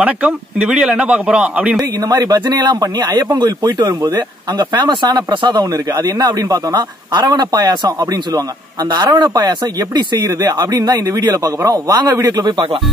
வணக்கம். இந்த வீடியோல என்ன பார்க்க போறோம் அப்படின்னு இந்த மாதிரி பஜனை எல்லாம் பண்ணி ஐயப்பன் கோயில் போயிட்டு வரும்போது அங்க ஃபேமஸான பிரசாதம் ஒண்ணு இருக்கு. அது என்ன அப்படின்னு பார்த்தோம்னா அரவண பாயாசம் அப்படின்னு சொல்லுவாங்க. அந்த அரவண பாயாசம் எப்படி செய்யறது அப்படின்னு தான் இந்த வீடியோல பார்க்க போறோம். வாங்க வீடியோக்குள்ள போய் பார்க்கலாம்.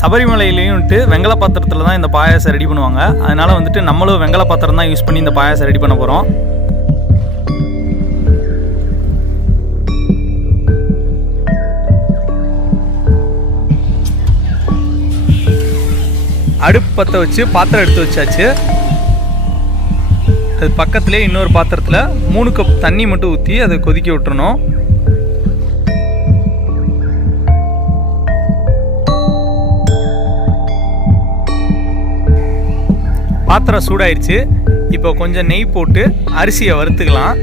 சபரிமலையிலையும் வெங்கல பாத்திரத்தில் தான் இந்த பாயாசம் ரெடி பண்ணுவாங்க. அதனால வந்துட்டு நம்மளும் வெங்கல பாத்திரம் தான் யூஸ் பண்ணி இந்த பாயாசம் ரெடி பண்ண போகிறோம். அடுப்பு பற்ற வச்சு பாத்திரம் எடுத்து வச்சாச்சு. அது பக்கத்துலேயே இன்னொரு பாத்திரத்தில் 3 கப் தண்ணி மட்டும் ஊற்றி அதை கொதிக்க விட்டுறணும். பாத்திரம் சூடாயிருச்சு. இப்போ கொஞ்சம் நெய் போட்டு அரிசியை வறுத்துக்கலாம்.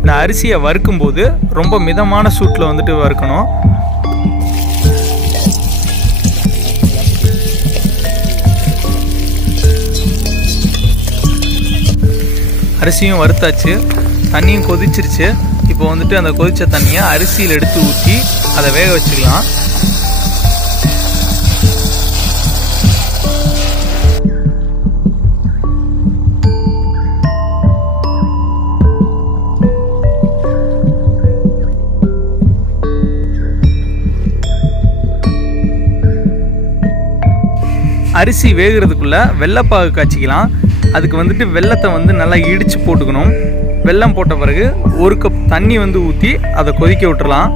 இந்த அரிசியை வறுக்கும் போது ரொம்ப மிதமான சூட்டில் வந்துட்டு வறுக்கணும். அரிசியும் வறுத்தாச்சு, தண்ணியும் கொதிச்சிருச்சு. இப்போ வந்துட்டு அந்த கொதிச்ச தண்ணியை அரிசியில் எடுத்து ஊற்றி அதை வேக வச்சுக்கலாம். அரிசி வேகிறதுக்குள்ள வெள்ளைப்பாகு காய்ச்சிக்கலாம். அதுக்கு வந்துட்டு வெள்ளத்தை நல்லா இடித்து போட்டுக்கணும். வெல்லம் போட்ட பிறகு 1 கப் தண்ணி ஊற்றி அதை கொதிக்க விட்டுறலாம்.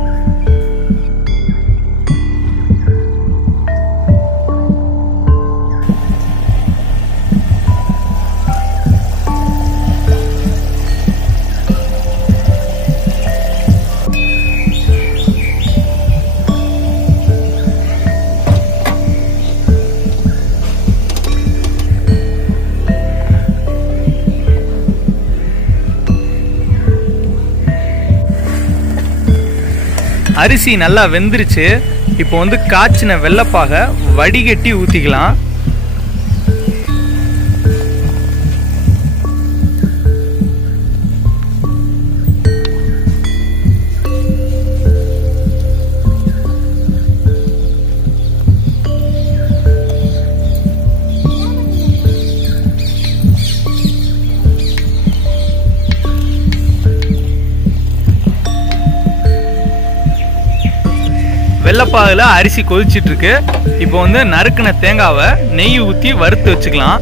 அரிசி நல்லா வெந்துருச்சு. இப்போ காய்ச்சின வெள்ளப்பாக வடிகட்டி ஊற்றிக்கலாம். வெள்ளப்பாகுல அரிசி கொதிச்சிட்டு இருக்கு. இப்போ நறுக்கின தேங்காவை நெய் ஊற்றி வறுத்து வச்சுக்கலாம்.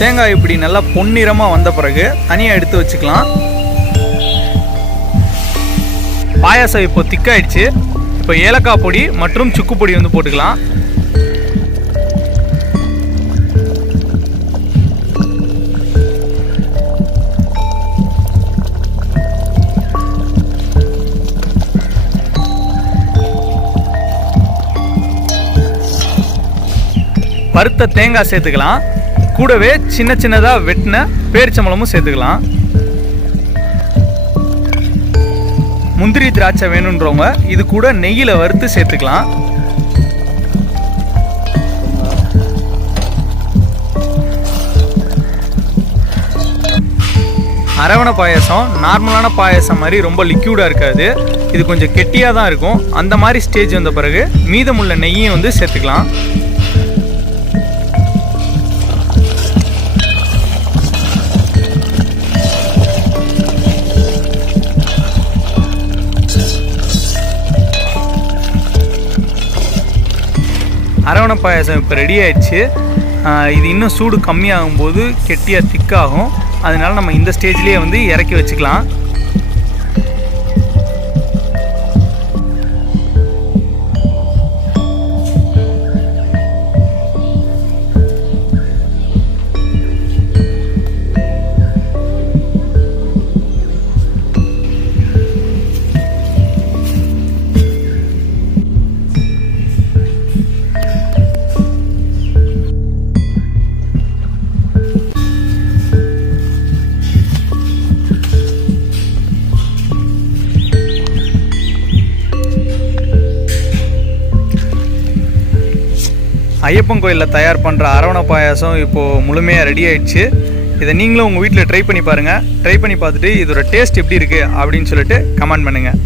தேங்காய் இப்படி நல்லா பொன்னிறமா வந்த பிறகு தனியா எடுத்து வச்சுக்கலாம். பாயாசம் இப்போ திக்காயிடுச்சு. இப்போ ஏலக்காய் பொடி மற்றும் சுக்கு பொடி போட்டுக்கலாம். வறுத்த தேங்காய் சேர்த்துக்கலாம். கூடவே சின்ன சின்னதாக வெட்டின பேரிச்சம்பழமும் சேர்த்துக்கலாம். முந்திரி திராட்சை வேணுன்றவங்க இது கூட நெய்யில் வறுத்து சேர்த்துக்கலாம். அரவண பாயாசம் நார்மலான பாயாசம் மாதிரி ரொம்ப லிக்யூடாக இருக்காது. இது கொஞ்சம் கெட்டியாக தான் இருக்கும். அந்த மாதிரி ஸ்டேஜ் வந்த பிறகு மீதமுள்ள நெய்யும் சேர்த்துக்கலாம். அரவண பாயாசம் இப்போ ரெடி ஆயிடுச்சு. இது இன்னும் சூடு கம்மியாகும் போது கெட்டியாக திக்காகும். அதனால நம்ம இந்த ஸ்டேஜ்லேயே இறக்கி வச்சுக்கலாம். ஐயப்பன் கோயிலில் தயார் பண்ணுற அரவணை பாயாசம் இப்போது முழுமையாக ரெடி ஆயிடுச்சு. இதை நீங்களும் உங்கள் வீட்டில் ட்ரை பண்ணி பாருங்கள். ட்ரை பண்ணி பார்த்துட்டு இதோட டேஸ்ட் எப்படி இருக்குது அப்படின்னு சொல்லிட்டு கமெண்ட் பண்ணுங்கள்.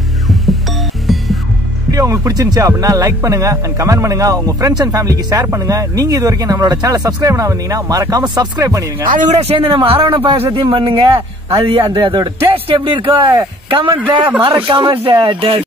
வீடியோ உங்களுக்கு பிடிச்சிருந்துச்சு அப்படின்னா லைக் பண்ணுங்க அண்ட் கமெண்ட் பண்ணுங்க. உங்க ஃப்ரெண்ட்ஸ் அண்ட் ஃபேமிலிக்கு ஷேர் பண்ணுங்க. நீங்க இது வரைக்கும் நம்மளோட சேனலை சப்ஸ்கிரைப் பண்ண வந்தீங்கன்னா மறக்காம சப்ஸ்கிரைப் பண்ணிருங்க. அது கூட சேர்ந்து நம்ம அரவணை பாயாசத்தையும் பண்ணுங்க. அது அதோட டேஸ்ட் எப்படி இருக்கோ கமெண்ட்ல மறக்காம